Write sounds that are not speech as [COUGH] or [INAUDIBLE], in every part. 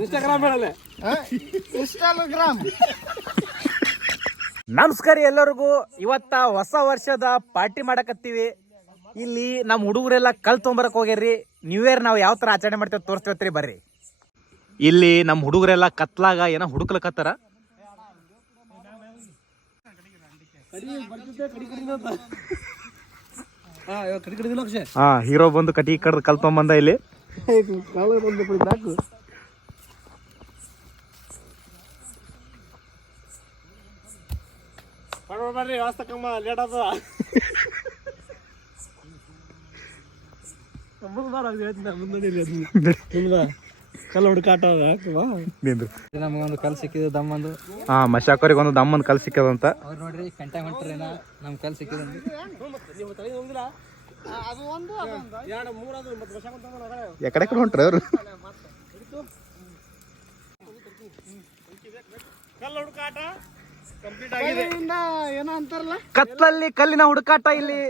Instagram ಹೇಳಲ್ಲ Instagram ನಮಸ್ಕಾರ ಎಲ್ಲರಿಗೂ. ಇವತ್ತ ಹೊಸ ವರ್ಷದ ಪಾರ್ಟಿ ಮಾಡಕತ್ತೀವಿ. ಇಲ್ಲಿ ನಮ್ಮ ಹುಡುಗರೆಲ್ಲ ಕಲ್ ತೊಂಬರಕ್ ಹೋಗ್ಯಾರ್ರಿ. ನ್ಯೂ ಇಯರ್ ನಾವು ಯಾವ ತರ ಆಚರಣೆ ಮಾಡ್ತೇವೆ ತೋರಿಸ್ತೇವತ್ರಿ ಬರ್ರಿ. ಇಲ್ಲಿ ನಮ್ಮ ಹುಡುಗರೆಲ್ಲ ಕತ್ಲಾಗ ಏನೋ ಹುಡುಕ್ಲಕತ್ತಾರ. ಕತ್ತಾರ ಹಾ ಹೀರೋ ಬಂದು ಕಟಿ ಕಡ್ದು ಕಲ್ ತೊಂಬಂದ ಇಲ್ಲಿ ಕಾಳು ಬಂದು ಬಿಡಿ ಸಾಕು ಬರ್ರಿ ವಾಸ್ತಕಮ್ಮ ಲೇಟ್ ಆದ ಕಲ್ಲ ಹುಡುಕಾಟ ನಮಗೊಂದು ಕಲ್ ಸಿಕ್ಕಿದ ದಮ್ಮಂದು. ಹಾ ಮಶಾಕರಿಗೆ ಒಂದು ದಮ್ಮ ಕಲ್ ಸಿಕ್ಕದಂತ. ಅವ್ರು ನೋಡ್ರಿ ಕಂಟ ಹೊಂಟ್ರೇನ ನಮ್ ಕಲ್ ಎಕಡೆ ಕಡೆ ಹೊಂಟ್ರಿ ಅವ್ರು? ಕಲ್ಲು ಅಂತಾರಲ್ಲ ಕತ್ಲಲ್ಲಿ ಕಲ್ಲಿನ ಹುಡುಕಾಟ ಇಲ್ಲಿ.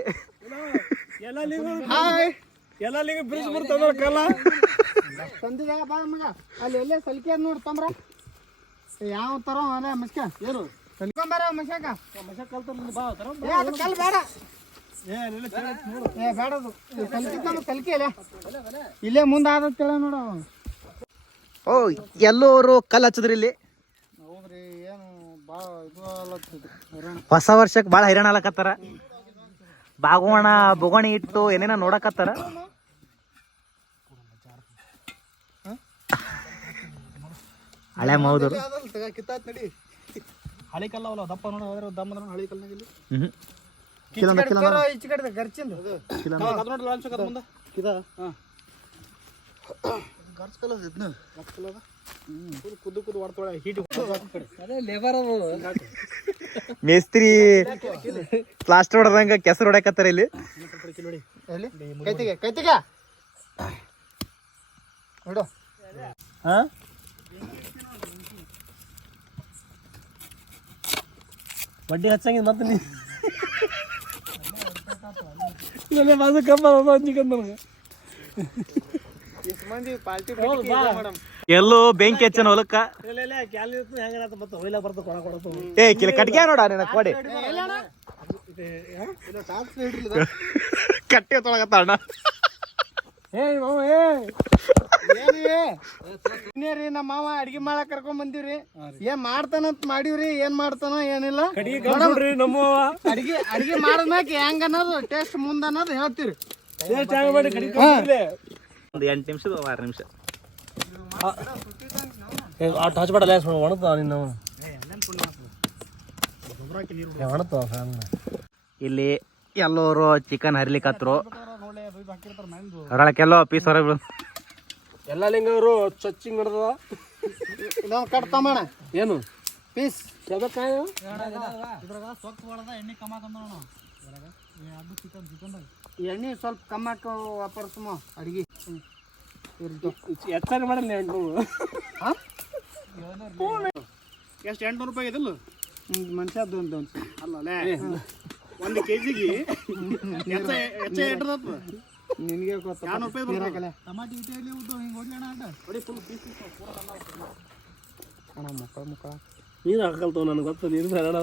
ಎಲ್ಲ ಬ್ರಿಡ್ಜ್ ಬರ್ತದ ಕಲ್ಲ. ತಂದಿದಾಗ ಬಾ ಮಗ. ಅಲ್ಲಿ ಎಲ್ಲೇ ಸಲ್ಕೆ ನೋಡ್ ತಂಬ್ರ ಯಾವ ತರ ಮಸ್ಕ? ಏನು ಸಲ್ಕೊಂಬಾರ ಮಶಾಕ ಮಶ ಕಲ್ತ ಬಾ ತರ ಏ ಅದು ಕಲ್ ಬೇಡ. ಏ ಬೇಡ ಅದು ಸಲ್ಕಿ ತಂದು ಸಲ್ಕಿ ಅಲ್ಲ ಇಲ್ಲೇ ಮುಂದೆ ಆದತ್ತೇಳ ನೋಡು. ಓ ಎಲ್ಲೋರು ಕಲ್ ಹಚ್ಚಿದ್ರಿ ಇಲ್ಲಿ ಹೌದ್ರಿ ಏನು ಬಾ ಇದು ಅಲ್ಲತ್ತಿದ್ರು ಹೈರಾಣ ಹೊಸ ವರ್ಷಕ್ಕೆ ಭಾಳ ಹೈರಾಣ ಆಲಕತ್ತಾರ. ಬಾಗೋಣ ಬೊಗಣಿ ಇಟ್ಟು ಏನೇನ ನೋಡಕತ್ತಾರ. ಹಳೆ ಮೌದು. ಕಿತ್ತಾತ್ ನಡಿ ಹಳಿ ಕಲ್ಲ ಅವಲ್ಲ ದಪ್ಪ ನೋಡ ಹೋದ್ರೆ ದಮ್ಮ ನೋಡ ಹಳಿ ಕಲ್ನಾಗ ಇಲ್ಲಿ. ಈಚೆ ಕಡೆ ಗರ್ಚಿಂದು. ಅದು ನೋಡ್ರಿ ಲಾಂಚ್ ಕದ ಮುಂದೆ. ಕಿದ? ಹಾ. ಗರ್ಚ್ ಕಲ ಇದ್ನ? ಕುದ್ದು ಕುದ್ದು ಹೊಡ್ತೊಳೆ ಹೀಟ್ ಲೇಬರ್ ಮೇಸ್ತ್ರಿ ಪ್ಲಾಸ್ಟರ್ ಹೊಡೆದಂಗ ಕೆಸರು ಹೊಡ್ಯಾಕತ್ತಾರ ಇಲ್ಲಿ. ಕೈತಿಗೆ ಕೈತಿಗೆ. ಹಾ? ಬಡ್ಡಿ ಹಚ್ಚಂಗ ಮತ್ತೆ ನೀ. ಇಲ್ಲ ಬಾಜು ಕಮ್ಮ ಅಂಜಿಕ ನನಗೆ ಎಲ್ಲೋ ಬೆಂಕಿ ಹಚ್ಚನ ಹೊಲಕ್ಕ? ಏ ಕಿಲ ಕಟ್ಗೆ ನೋಡ ನಿನ್ನ ಕೊಡಿ. ಕಟ್ಟೆ ತೊಳಗತ್ತ ಅಣ್ಣ. ಏ ಮಾವ ಏ ಏನ್ರಿ ನಮ್ಮ ಮಾವ ಅಡ್ಗೆ ಮಾಡಕ್ ಕರ್ಕೊಂಡ್ ಬಂದಿವ್ರಿ. ಏನ್ ಮಾಡ್ತಾನಂತ ಮಾಡಿವ್ರಿ ಏನ್ ಮಾಡ್ತಾನ ಏನಿಲ್ಲ. ಅಡ್ಗೆ ಅಡ್ಗೆ ನಮ್ಮ ಅಡಿಗೆ ಅಡಿಗೆ ಮಾಡಿದ್ಮ್ಯಾಕ ಹೆಂಗ ಅನ್ನೋದು ಟೇಸ್ಟ್ ಮುಂದ ಅನ್ನೋದು ಹೇಳ್ತೀರಿ ಒಂದು ಎಂಟು ನಿಮಿಷದ ಆರು ನಿಮಿಷ. ಟಚ್ ಬಡ ಒಣತ ನೀನು. ಒಣತ ಇಲ್ಲಿ ಎಲ್ಲೋರು ಚಿಕನ್ ಹರಿಲಿಕ್ಕತ್ರು ಹೊರಳಕ್ಕೆಲ್ಲೋ ಪೀಸ್ ಹೊರ ಬೀಳ್- ಎಲ್ಲ ಲಿಂಗವರು ಚಚ್ಚಿಂಗ್ ನಡ್ದದ? ಇದೊಂದು ಕಟ್ ತಮ್ಮಣ ಏನು? ಪೀಸ್ ಯಾವ್ದಕ್ಕಾಯ ಎಣ್ಣೆ ಸ್ವಲ್ಪ ಕಮ್ಮಿ ಹಾಕೋ ವಾಪರ್ಸಮ ಅಡಿಗೆ. ಎತ್ತ ಮಾಡಲ್ಲ ಎಂಟು ಎಷ್ಟು ಎಂಟ್ನೂರು ರೂಪಾಯಿ ಇದಿಲ್ಲ? ಮನುಷ್ಯದ್ದು ಒಂದು ಅಲ್ಲ ಒಂದು ಕೆ ಕೆಜಿಗೆ ನಿನಗೆ ಗೊತ್ತಾಗಲ್ಲ ಅಣ್ಣ ಮಕ್ಕಳ ಮಕ್ಕಳ ನೀರು ಹಾಕಲ್ತವ ನನಗೆ ಗೊತ್ತ ನೀರು ಸರಣ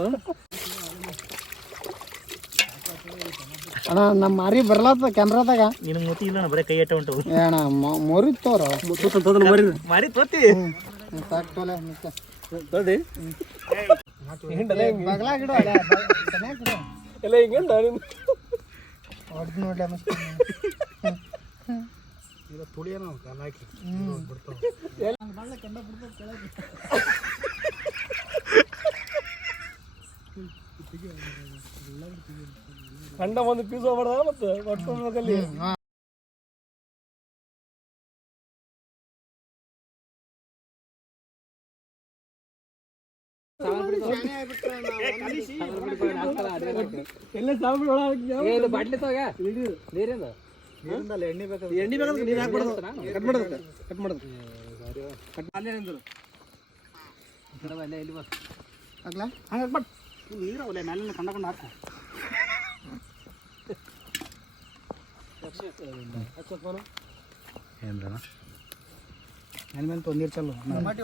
ಅಣ್ಣ ನಮ್ಮ ಮಾರಿ ಬರ್ಲಾತ ಕ್ಯಾಮ್ರಾದಾಗ ನಿನ್ನ ಮುತಿ ಇಲ್ಲ ಬರೀ ಕೈ ಇಟ್ಟ ಉಂಟು ಏ ಅಣ್ಣ ಮೊರಿತೋರ ಮರಿ ಮಾರಿ ತೋತಿ. ಸಾಕ್ತೋಲೆ ಅಲ್ಲ ಚೆನ್ನಾಗಿಡು ಎಲ್ಲ ಹಿಂಗಂಡ ಹೊಡ್ದು ನೋಡ್ಲಿ ಮಸ್ತ್ ಈಗ ತುಳಿಯ ನಾವು ಕಾಲ ಹಾಕಿ ಕಂಡ ಒಂದು ಪೀಸ್ ಹೋಗ್ಬಾರ್ದ ಮತ್ತೆ ಹೊಟ್ಕೊಂಡ್ಬೇಕಲ್ಲಿ ಎಲ್ಲ ಸಾಂಬಾರು ಒಳಗೆ ಬಾಟ್ಲಿ ತಗ ನೀರಿಂದ ನೀರಿಂದಲ್ಲ ಎಣ್ಣೆ ಬೇಕಾದ್ರೆ ಎಣ್ಣೆ ಬೇಕಾದ್ರೆ ನೀರು ಹಾಕ್ಬಾರ್ದು ಕಟ್ ಮಾಡೋದು ಕಟ್ ಮಾಡೋದು ಕಟ್ ಅಲ್ಲೇ ನಿಂದ್ರು ಇಲ್ಲಿ ಬಸ್ ಆಗ್ಲಾ ಹಂಗೆ ಬಟ್ ನೀರು ಅವಲ್ಲ ಮೇಲೆ ಕಂಡ ಕಂಡು ಹಾಕು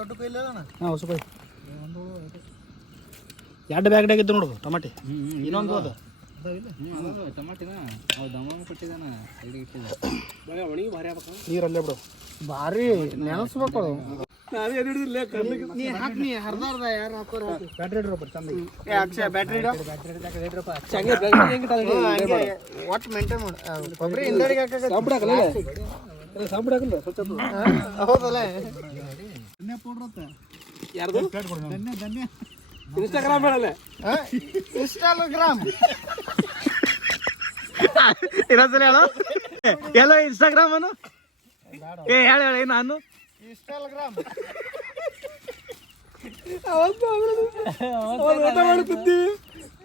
ಒಟ್ಟು ಕೈಲಿ ಹಾಂ ಹೊಸ ಕೊಯ್ ಎರಡು. ಬ್ಯಾಗ್ ಆಗಿದ್ದು ನೋಡು ಟಮಾಟಿ. ಇನ್ನೊಂದು ಅದು. ಟಮಾಟಿನ? ದಮ್ಮ ಕೊಟ್ಟಿದ್ದಾನ ಒಣಗಿ ಭಾರಿ ಆಗ್ಬೇಕು. ನೀರಲ್ಲೇ ಬಿಡು. ಭಾರಿ ನೆನಸ್ಬೇಕು ಇನ್ಸ್ಟಾಗ್ರಾಮ್ ಹೇಳಲ್ಲ ಇನ್ಸ್ಟಾಗ್ರಾಮ್ ಇನ್ನೊಂದ್ಸಲ ಹೇಳು. ಎಲ್ಲ ಇನ್ಸ್ಟಾಗ್ರಾಮ್ ಅನು ಏ ಹೇಳ ಹೇಳಿ ನಾನು? ಇನ್ಸ್ಟಾಗ್ರಾಮ್. ಮಾಡುತ್ತಿದ್ದೀವಿ.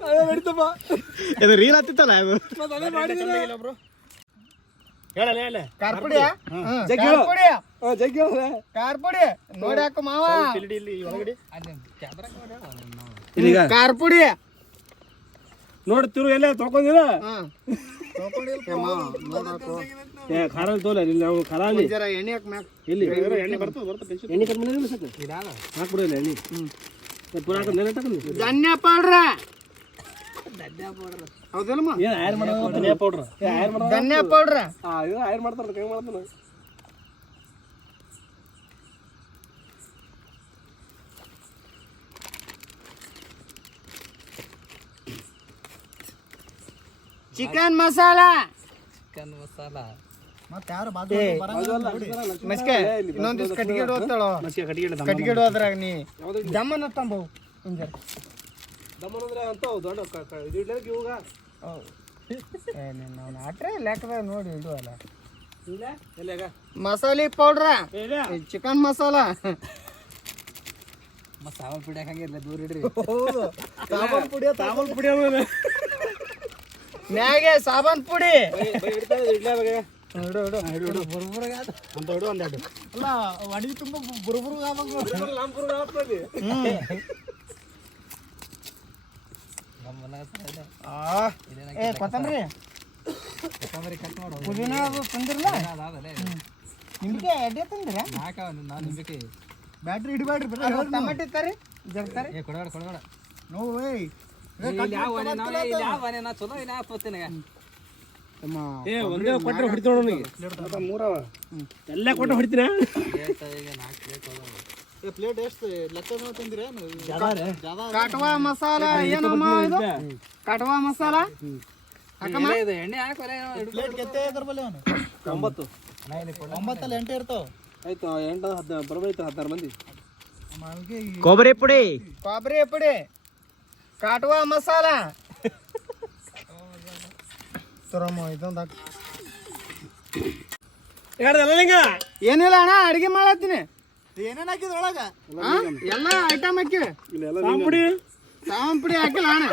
ಅದೇ ನಡೀತಪ್ಪ. ಇದು ರೀಲ್ ಹತ್ತಿತ್ತಲ್ಲ ಇದು? ಹೇಳಲ್ಲ ಹೇಳ ಕಾರ್ಪುಡಿಯ ಜಗ್ಗಿ ಹೇಳು. ಕಾರ್ಪುಡಿಯ ಹಾಂ ಜಗ್ಗಿ ಹೇಳ. ಕಾರ್ಪುಡಿ ನೋಡಿ ಹಾಕು ಮಾವ. ಇಲ್ಲಿ ಇಲ್ಲಿ ಒಳಗಡೆ. ಕಾರ್ಪುಡಿ ನೋಡ್ತಿರು ಎಲ್ಲ ತಗೊಂಡಿಲ್ಲ ಹಾ ಖಾರ ತೋಲ ಇಲ್ಲಿ ನಾವು ಖಾರ ಅಲ್ಲಿ ಜರ ಎಣ್ಣೆ ಹಾಕ್ ಮ್ಯಾಕ್. ಇಲ್ಲಿ. ಎಣ್ಣೆ ಬರ್ತದೆ ಬರ್ತದೆ ಎಣ್ಣೆ ಕಟ್ ಮಾಡಿದ್ರೆ ಸಾಕು. ಹಾಕ್ಬಿಡು ಇಲ್ಲ ಎಣ್ಣೆ. ಏ, ಪೂರ ಹಾಕೋದು ನೆನೆ. ತಗೊಂಡು ಧನ್ಯ ಪೌಡ್ರ. ಹೌದಲ್ಲಮ್ಮ ಏನು ಆಯರ್ ಮಾಡೋದು ಧನಿಯಾ ಪೌಡ್ರ್. ಏ ಆಯರ್ ಮಾಡೋದು ಧನ್ಯ ಪೌಡ್ರ. ಹಾಂ ಇದು ಆಯರ್ ಮಾಡ್ತಾರೆ ಕೈ ಮಾಡ್ತಾನೆ. ಚಿಕನ್ ಮಸಾಲಾ. ಚಿಕನ್ ಮಸಾಲ. ಮಸ್ಕೆ ಇನ್ನೊಂದು ಓದ್ತಾಳ ನೀ ದಮ್ಮನ ತಂಬವು ದಮ್ಮನ ಅಂದ್ರೆ ಅಂತ ದೊಡ್ಡ ಇಡ್ಲಿಕ್ಕೆ ಇವಾಗ. ನೋಡಿ ಮಸಾಲೆ ಪೌಡ್ರ ಚಿಕನ್ ಮಸಾಲ? ಮತ್ತೆ ಸಾವಲ್ ಪುಡಿ ಹಾಕಂಗಿರ್ಲ ದೂರ ಇಡ್ರಿ. ಸಾಬನ್ ಪುಡಿ ಸಾಬನ್ ಪುಡಿ ಮ್ಯಾಗೆ ಸಾಬಾನ್ ಪುಡಿ. ಇಡ್ಲೇ ಇಡು ಕೊತ್ತಂಬರಿ. ಕೊತ್ತಂಬರಿ ಕಟ್ ಮಾಡು ಪುದೀನ ಅದು ತಂದಿರಲ್ಲ? ನಿಮ್ಗೆ ಎಡ್ಡೆ ತಂದಿರ? ನಾಕ ನಾನು ನಿಂಬಿಕೆ ಬ್ಯಾಟ್ರಿ ಹಿಡಿಬೇಡ್ರಿ ಟಮಾಟಿ ತರಿ ಜರ್ತಾರೆ ಏ ಕೊಡಬೇಡ ಕೊಡಬೇಡ. ನೋ ಏಯ್. ಇಲ್ಲಿ ಯಾವ ನಾ ಚಲೋ ಇಲ್ಲ ಪೋತಿನ ಏ ಒಂದೇ ಕೊಟ್ಟರೆ ಹೊಡಿತಾವ ನನಗೆ ಮೂರವ? ಎಲ್ಲ ಕೊಟ್ಟರೆ ಹೊಡಿತೀನ ಪ್ಲೇಟ್ ಪ್ಲೇಟ್ ಎಷ್ಟು? ಲೆಕ್ಕ ತಂದಿರ ಕಾಟವಾ ಮಸಾಲ ಏನಮ್ಮ ಇದು? ಕಾಟವಾ ಮಸಾಲ? ಇದು ಎಣ್ಣೆ ಹಾಕೋಲೆ ಪ್ಲೇಟ್ ಕೆತ್ತೆ ಬಲ್ಲಿ ಅವನು? ಒಂಬತ್ತು. ಒಂಬತ್ತಲ್ಲಿ ಎಂಟು ಇರ್ತಾವ. ಆಯ್ತು ಎಂಟು ಹದಿನಾರು ಮಂದಿ. ಕೊಬ್ಬರಿ ಪುಡಿ. ಕೊಬ್ಬರಿ ಪುಡಿ. ಕಾಟವಾ ಮಸಾಲ. ತರಮ್ಮ ಇದೊಂದು ಹಾಕ್. ಹೇಳ್ದಲ್ಲ ನಿಂಗ ಏನಿಲ್ಲ ಅಣ್ಣ ಅಡಿಗೆ ಮಾಡತ್ತೀನಿ. ಏನೇನು ಹಾಕಿದ್ರ ಒಳಗ? ಎಲ್ಲ ಐಟಮ್ ಹಾಕಿವಿ. ಸಾಂಪುಡಿ ಸಾವನ್ ಪುಡಿ ಹಾಕಿಲ್ಲ ಅಣ್ಣ.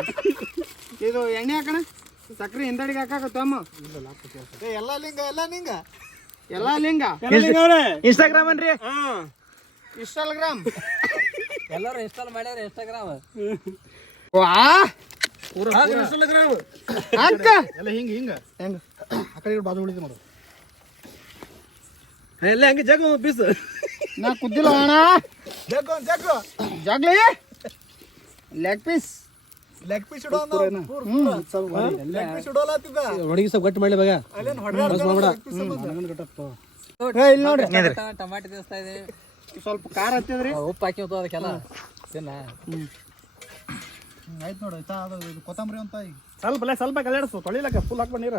ಇದು ಎಣ್ಣೆ ಹಾಕಣ. ಸಕ್ರೆ ಹಿಂದಡಿಗೆ ಹಾಕಾಕತ್ತಮ್ಮ ತಮ್ಮ. ಎಲ್ಲ ಲಿಂಗ ಎಲ್ಲ ನಿಂಗ ಎಲ್ಲ ಲಿಂಗ. ಇನ್ಸ್ಟಾಗ್ರಾಮ್ ಅನ್ರಿ. ಹಾಂ. ಇನ್ಸ್ಟಾಗ್ರಾಮ್ ಎಲ್ಲರೂ ಇನ್ಸ್ಟಾಲ್ ಮಾಡ್ಯಾರ ಇನ್ಸ್ಟಾಗ್ರಾಮ್ ವಾ ಹಾಕ ಎಲ್ಲ ಹಿಂಗ ಹಿಂಗ. ಹೆಂಗ? ಆ ಕಡೆ ಬಾಜು ಉಳಿದ ಮಾಡು ಎಲ್ಲ ಹಂಗೆ ಜಗ ಪೀಸ್ ನಾ ಕುದ್ದಿಲ್ಲ ಅಣ್ಣ. ಜಗ್ಗು ಜಗ್ಗು. ಜಾಗ್ಲಿ. ಲೆಗ್ ಪೀಸ್ ಲೆಗ್ ಪೀಸ್ ಇಡೋ ಹ್ಮ್ ಒಣಗಿ ಸ್ವಲ್ಪ ಗಟ್ಟಿ ಮಾಡಲಿ ಬೇಗ. ಇಲ್ಲಿ ನೋಡ್ರಿ. ಟಮಾಟಿ ದಿವಸ ಇದೆ ಸ್ವಲ್ಪ ಖಾರ ಹತ್ತಿದ್ರಿ ಉಪ್ಪು ಹಾಕಿ ಅದಕ್ಕೆಲ್ಲ. ತಿನ್ನ. ಆಯ್ತು ನೋಡಿ ಅದು ಇದು ಕೊತ್ತಂಬರಿ ಅಂತ ಈಗ. ಸ್ವಲ್ಪ ಅಲ್ಲ ಸ್ವಲ್ಪ ಕಲ್ಯಾಡಿಸು ತೊಳಿಲಕ್ಕ ಫುಲ್ ಹಾಕ್ಬ ನೀರ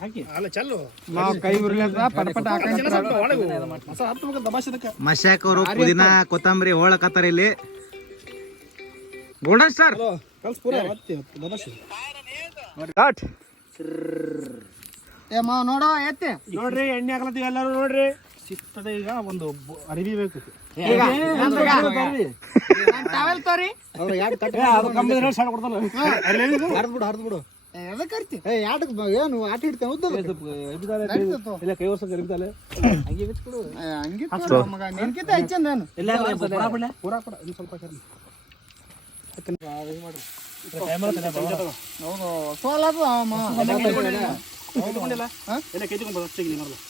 ಹಾಕಿ ಅಲ್ಲ ಚಲ್ಲು. ನಾವು ಕೈ ಉರ್ಲಿಲ್ಲ ಪಟ ಪಟ ಹಾಕಂಗಿಲ್ಲ ಸ್ವಲ್ಪ ಒಳಗೆ. ಮಸಾಲ ಹತ್ತು ದಬಾಶದಕ್ಕೆ ಮಶಾಕ್ ಅವರು ಪುದೀನ ಕೊತ್ತಂಬರಿ ಹೋಳಕತ್ತಾರ ಇಲ್ಲಿ. ಗೋಲ್ಡನ್ ಸ್ಟಾರ್ ಹಲೋ ಕಲ್ಸ್ ಪೂರ. ಮತ್ತೆ ದಬಾಶಿ ಏ ಮಾವ ನೋಡೋ ಎತ್ತೆ. ನೋಡ್ರಿ ಎಣ್ಣೆ ಹಾಕ್ಲತ್ತೀವಿ ಎಲ್ಲರೂ ನೋಡ್ರಿ. ಸಿಗ್ತದೆ ಈಗ ಒಂದು ಬ- ಅರಿವಿ ಬೇಕು. ಟವೆಲ್ ತೋರಿ. ಏನು ಆಟ ಇಡ್ತೇವೆ ಉದ್ದದ ಇಲ್ಲ ಕೈ ವರ್ಷ ಕರಿತಾಲೆ ಹಂಗೆ ಮಗ. ನಿನ್ಕಿಂತ ಹೆಚ್ಚಿಂದ ನಾನು. ಇಲ್ಲ ಪೂರಾ ಬಿಡ್ಲೆ. ಪೂರಾ ಕೊಡ ಇನ್ನು ಸ್ವಲ್ಪ ಕರ್ಲಿ ಹೌದು ಸೋಲ್ ಅದು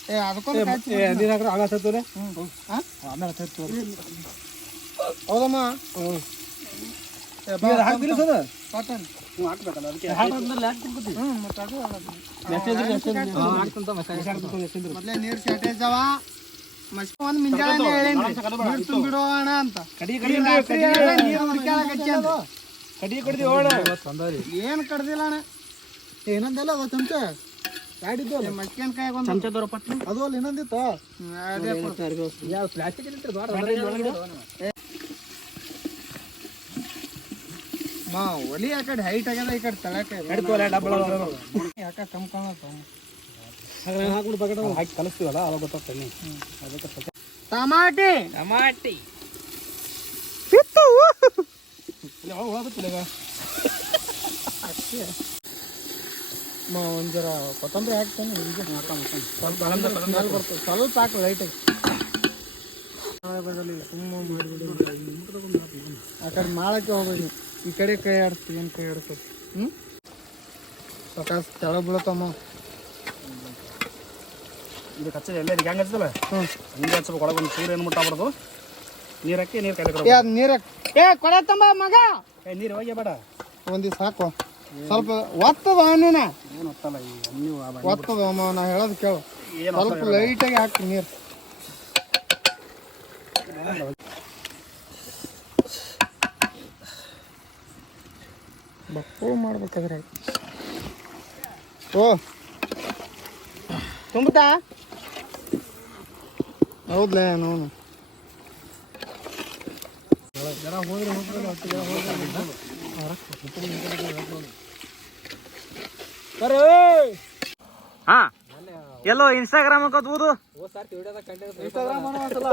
ಏ ಅದಕ್ಕೊಂದು ಹೌದಮ್ಮ ಏ, ಬಾ, ಕಾಟನ್. ಹ್ಮ್, ಮತ್ತೆ ಅದು ಅಲ್ಲ. ಮೆಸೇಜ್ ಮೆಸೇಜ್ ಮೊದ್ಲೇ ನೀರ್ ಶಾರ್ಟೇಜ್ ಅವ ಮಸ್ತ್ ಒಂದ್ ಮಿಂಜಾಳೆ ಹೇಳೇನ್ರಿ ನೀರ್ ತುಂಬಿಡೋಣ ಅಂತ ಈ ರಾತ್ರಿ ನೀರ್ ಹುಡ್ಕ್ಯಾಳಕತ್ತಿ ಏನ್ ಕಡ್ದಿಲ್ಲ ಅಣ್ಣ ಏನಂದಲ್ಲ ಅದು ಚಮಚ ಯಾಡಿದ್ದು ಈ ಮಸ್ಕಿನ್ ಕೈಯಾಗ ಒಂದು ಅದು ಅಲ್ಲಿ ಇನ್ನೊಂದಿತ್ತು ಅದೇ ಕೊಡು. ಯಾವ ಪ್ಲಾಸ್ಟಿಕ್ ಮಾ ಒಲಿ ಆ ಕಡೆ ಹೈಟ್ ಆಗ್ಯದ ಈ ಕಡೆ ತಳಕ ಯಾಕ ಕಮ್ ಕಾಣತ್ತ ಹಾಕ್ಬಿಟ್ಟು ಬಕೆಟ್ ಹಾಕಿ ಕಲಿಸ್ತೀವಲ್ಲ ಅವಾಗ ಗೊತ್ತಾಗ್ತಾನೆ ಅದಕ್ಕೆ ಟಮಾಟಿ! ಟಮಾಟಿ. ಮಾ ಒಂದ್ ಜರ ಕೊತ್ತಂಬರಿ ಹಾಕ್ತೇನೆ ಹಿಂಗೆ ಸ್ವಲ್ಪ ಸ್ಮೆಲ್ ಬರ್ತದೆ ಸ್ವಲ್ಪ ಹಾಕಿ ಲೈಟಾಗಿ ಸುಮ್ಮ ಮಾಡಿಬಿಡು ಆ ಕಡೆ ಮಾಡಕ್ಕೆ ಹೋಗ್ಬೇಡಿ. ಈ ಕಡೆ ಕೈ ಆಡ್ತೀವಿ ಏನು ಕೈ ಆಡ್ತೀವಿ? ಹ್ಞೂ ಸಕಾಸ್ ತೆಳ ಬೀಳತ್ತಮ್ಮ. ಇದು ಕಚ್ಚ ಎಲ್ಲ ಹೆಂಗೆ ಹಚ್ಚದಲ್ಲ ಹ್ಞೂ ಹಿಂಗೆ ಹಚ್ಚಬೇಕು ಒಳಗೆ ಒಂದು ಚೂರು ಏನು ಮುಟ್ಟಾಗ್ಬಿಡ್ದು. ನೀರು ಹಾಕಿ ನೀರು ಅದು ನೀರು ಏ ಕೊಡತ್ತಮ್ಮ ಮಗ! ಏ ನೀರು ಹೋಗಿ ಬೇಡ. ಒಂದು ದಿವಸ ಹಾಕು. ಸ್ವಲ್ಪ ಒತ್ತದ ಅವನೇನ ಏನು ಈ ಒತ್ತದ ಅಮ್ಮ ನಾ ಹೇಳೋದು ಕೇಳು. ಏನು ಸ್ವಲ್ಪ ಲೈಟಾಗಿ ಹಾಕಿ ನೀರು. ಬಪ್ಪು ಮಾಡ್ಬೇಕಾದ್ರೆ ಓ. ತುಂಬತಾ? ಹೌದ್ಲೇ ನೋನು ಹಾ. ಎಲ್ಲೋ ಇನ್ಸ್ಟಾಗ್ರಾಮ್ ಅಂತ ಓದು ಇನ್ಸ್ಟಾಗ್ರಾಮ್ ಒಂದ್ಸಲ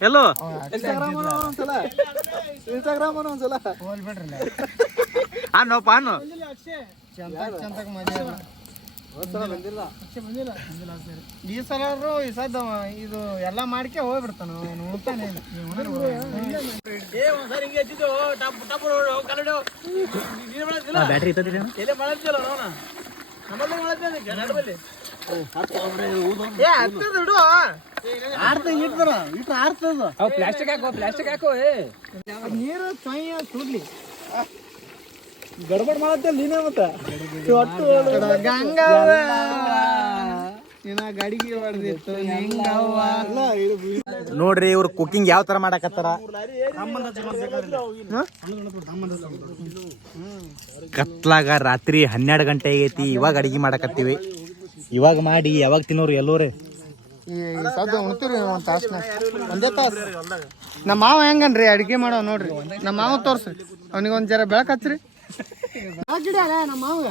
ಎಲ್ಲೋ? ಇನ್ಸ್ಟಾಗ್ರಾಮ್ ಒಂದ್ಸಲ. ಇನ್ಸ್ಟಾಗ್ರಾಮ್ ಒಂದ್ಸಲ. ಒಂದ್ಸಲ ಬಂದಿಲ್ಲ ಈ ಸಲ ಈ ಸದ್ದ ಇದು ಎಲ್ಲ ಮಾಡ್ಕೆ ಹೋಗ್ಬಿಡ್ತಾನ ಇಲ್ಲ. ಬ್ಯಾಟ್ರಿ ಇರ್ತದೆ ಪ್ಲಾಸ್ಟಿಕ್ ಹಾಕೋ ಪ್ಲಾಸ್ಟಿಕ್ ಹಾಕೋ ಏ. ನೀರು ಚೊಯ್ಯ ಸುಡ್ಲಿ. ಗಡ್ಬಡ್ ಮಾಡತ್ತೆ ನೀನೇ ಮತ್ತೆ. ಗಂಗವ್ವ. ನೋಡ್ರಿ ಇವ್ರು ಕುಕಿಂಗ್ ಯಾವ ತರ ಮಾಡಕತ್ತಾರ? ಕತ್ಲಾಗ ರಾತ್ರಿ ಹನ್ನೆರಡು ಗಂಟೆ ಆಗೈತಿ ಇವಾಗ ಅಡಿಗೆ ಮಾಡಕತ್ತೀವಿ. ಇವಾಗ ಮಾಡಿ ಯಾವಾಗ ತಿನ್ನೋರು ಎಲ್ಲೋರೆ? ಒಂದ್ ತಾಸ್ನ ಒಂದೇ ತಾಸ್. ನಮ್ಮ ಮಾವ ಹೆಂಗನ್ರಿ ಅಡಿಗೆ ಮಾಡೋ ನೋಡ್ರಿ. ನಮ್ಮ ಮಾವ ತೋರ್ಸ್ರಿ. ಅವ್ನಿಗೆ ಒಂದ್ ಜರ ಬೆಳಕತ್ರಿ ಹಚ್ಚ್ರಿ. ನಮ್ಮ ಮಾವ.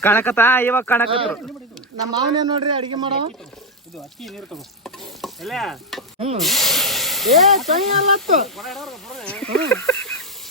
ಕಣಕತ್ತ ಇವಾಗ ಕಣಕತ್ರು. ನಮ್ಮ ಮಾವನೇ ನೋಡ್ರಿ ಅಡಿಗೆ ಮಾಡೋ. ಇದು ಅಕ್ಕಿ ನೀರು ತಗೋ. ಹ್ಮ್. ಏ ಅಲ್ಲತ್ತು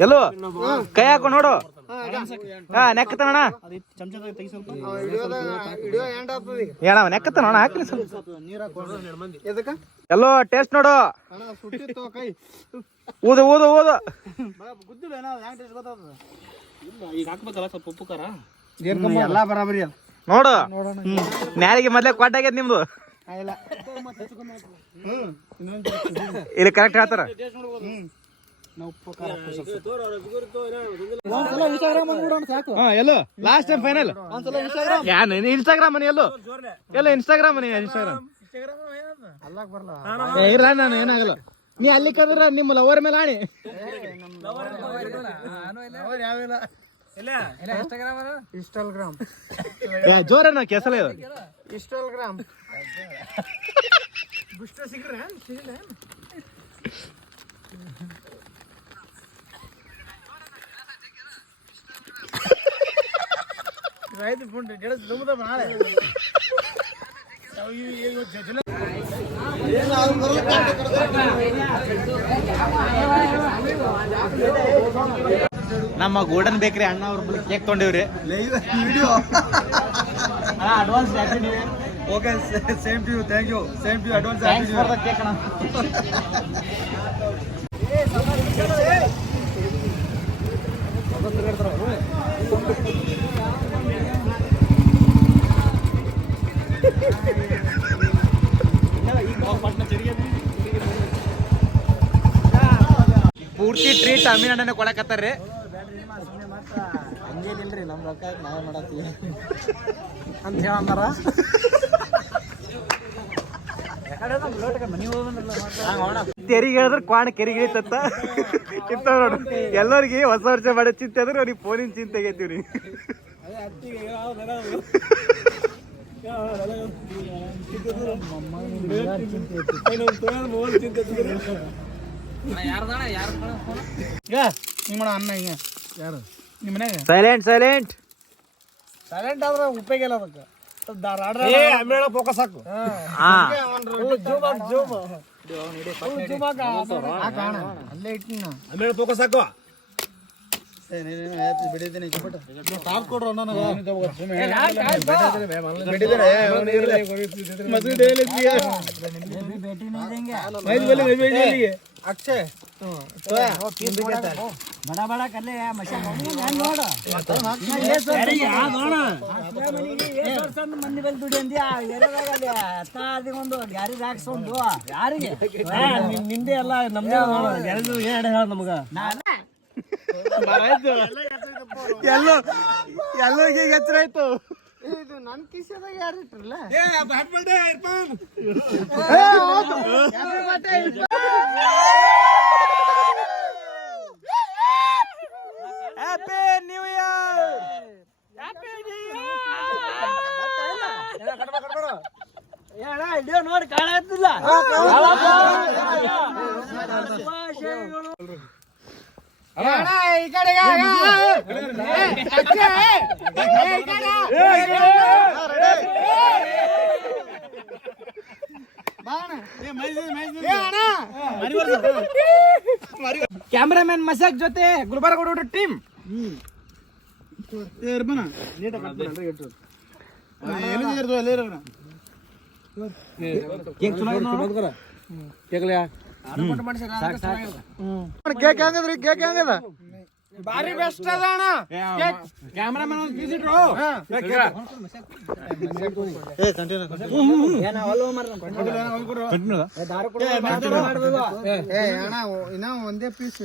ಎಲ್ಲೋ? ಕೈ ಹಾಕು, ನೋಡು. ಹಾ ನೆಕ್ಕತನಣ ಚಮಚದಾಗ ಹಾಕ್ರಿ ಎಲ್ಲೋ ಟೇಸ್ಟ್ ನೋಡು. ಅಣ್ಣ ಊದು ಊದು ಊದು. ಗುದ್ದಿಲ್ಲ ಏನೋ ಹ್ಯಾಂಗ ಟೇಸ್ಟ್ ಗೊತ್ತಾಗ್ತದ ಇಲ್ಲ ಈಗ ಹಾಕ್ಬೇಕಲ್ಲ ಸ್ವಲ್ಪ ಉಪ್ಪು ಖಾರ. ಎಲ್ಲ ಬರಾಬರಿ ಅದ. ನೋಡು. ನ್ಯಾರಿಗೆ ಮೊದ್ಲೇ ಕೊಟ್ಟಾಗ್ಯದ ನಿಮ್ದು. ಇಲ್ಲ. ಕರೆಕ್ಟ್ ಹೇಳ್ತಾರ ಒಂದ್ಸಲ ಇನ್ಸ್ಟಾಗ್ರಾಮ್ ಸಾಕು ಹಾ ಎಲ್ಲೋ ಲಾಸ್ಟ್ ಟೈಮ್ ಫೈನಲ್ ಇನ್ಸ್ಟಾಗ್ರಾಮ್ ಯಾನ್ ಇನ್ಸ್ಟಾಗ್ರಾಮ್ ಮನಿ ಎಲ್ಲೋ? ಎಲ್ಲ ಇನ್ಸ್ಟಾಗ್ರಾಮ್ ಇನ್ಸ್ಟಾಗ್ರಾಮ್ ಅಲ್ಲಾಕ್ ಬರಲ್ಲ ಇಲ್ಲ ನಾನು ಏನಾಗಲ್ಲ. ನೀ ಅಲ್ಲಿ ಕದ್ರ ನಿಮ್ಮ ಲವರ್ ಮೇಲೆ ಆಣಿ. ಇನ್ಸ್ಟಾಗ್ರಾಮ್. ಜೋರನ ಕೆಸಲ ಇದು. ಇನ್ಸ್ಟಾಗ್ರಾಮ್. ಗುಷ್ಟ ರೈತ ಫೋನ್ ನಮ್ಮ ಗೋಲ್ಡನ್ ಬೇಕ್ರಿ ಅಣ್ಣ ಅವ್ರ cake ತೊಗೊಂಡಿವ್ರಿ. Advance okay same to you thank you same to advance cake ಅಣ್ಣ. [LAUGHS] ಪೂರ್ತಿ ಟ್ರೀಟ್ ಅಮೀನ್ ಅಣ್ಣನೇ ಕೊಡಕತ್ತಾರ್ರಿ. ಹಂಗೇನಿಲ್ರಿ ನಮ್ಮ ರೊಕ್ಕ ನಾವೇ ಮಾಡತ್ತೀವಿ ಅಂತ ಹೇಳಂದಾರ ತೆರಿಗೆ ಹೇಳಿದ್ರೆ ಕ್ವಾಣ ಕೆರಿಗೆ ಇಳಿತತ್ತ. ಇಂತ ನೋಡು ಎಲ್ಲರಿಗೆ ಹೊಸ ವರ್ಷ ಮಾಡೋ ಚಿಂತೆ ಅಂದ್ರೆ ಅವ್ರಿಗೆ ಫೋನಿನ ಚಿಂತೆ ಆಗೈತಿವ್ರಿ ನಿಮ್ಮ ಅನ್ನ ಹಿಂಗ. ಯಾರು? ನಿಮ್ಮ ಮನ್ಯಾಗ? ಸೈಲೆಂಟ್ ಸೈಲೆಂಟ್ ಸೈಲೆಂಟ್ ಆದ್ರೆ ಉಪಯೋಗ ಇಲ್ಲ ಅದಕ್ಕೆ. ಫೋಕಸ್ ಹಾಕು. ಹಾ. ಅಲ್ಲೇ ಇಟ್ಟಿನ. ಆಮೇಲೆ ಫೋಕಸ್ ಹಾಕು. ಅಕ್ಷಯ್ ಬಡ ಬಡ ಕಲ್ಲೆ ಮಂದಿ ಬೆಲ್ ದುಡಿ ಅಂದ್ಯಾ ಒಂದು ಯಾರಿಗೆ ಹಾಕ್ಸೊಂದು ಯಾರಿಗೆ ನಿಂದೆ ಎಲ್ಲ ನಮ್ದೇ ಎರಡು ಹೇಳ ನಮಗ ಎಲ್ಲೋ ಎಲ್ಲೋ ಈಗ ಎಚ್ಚರ ಆಯ್ತು. ಇದು ನನ್ನ ಕಿಸೆದಾಗ ಯಾರು ಇಟ್ರಲ್ಲ? ಹ್ಯಾಪಿ ನ್ಯೂ ಇಯರ್ ನೋಡಿ ಕಾಣತ್ತಿಲ್ಲ ಈ ಕಡೆಗೆ ಕ್ಯಾಮ್ರಾಮನ್ ಮಸಾಕ್ ಜೊತೆ ಗುಲ್ಬರ್ಗ ಹುಡುಗರು ಟೀಮ್ ಕೇಕ್ ಹೆಂಗದ್ರಿ? ಕೇಕ್ ಹೆಂಗದ? ಬಾರಿ ಬೆಸ್ಟ್ ಅದ ಅಣ್ಣ. ಕ್ಯಾಮ್ರಾಮನ್ ಏ ಅಣ್ಣ ಇನ್ನ ಒಂದೇ ಪೀಸ್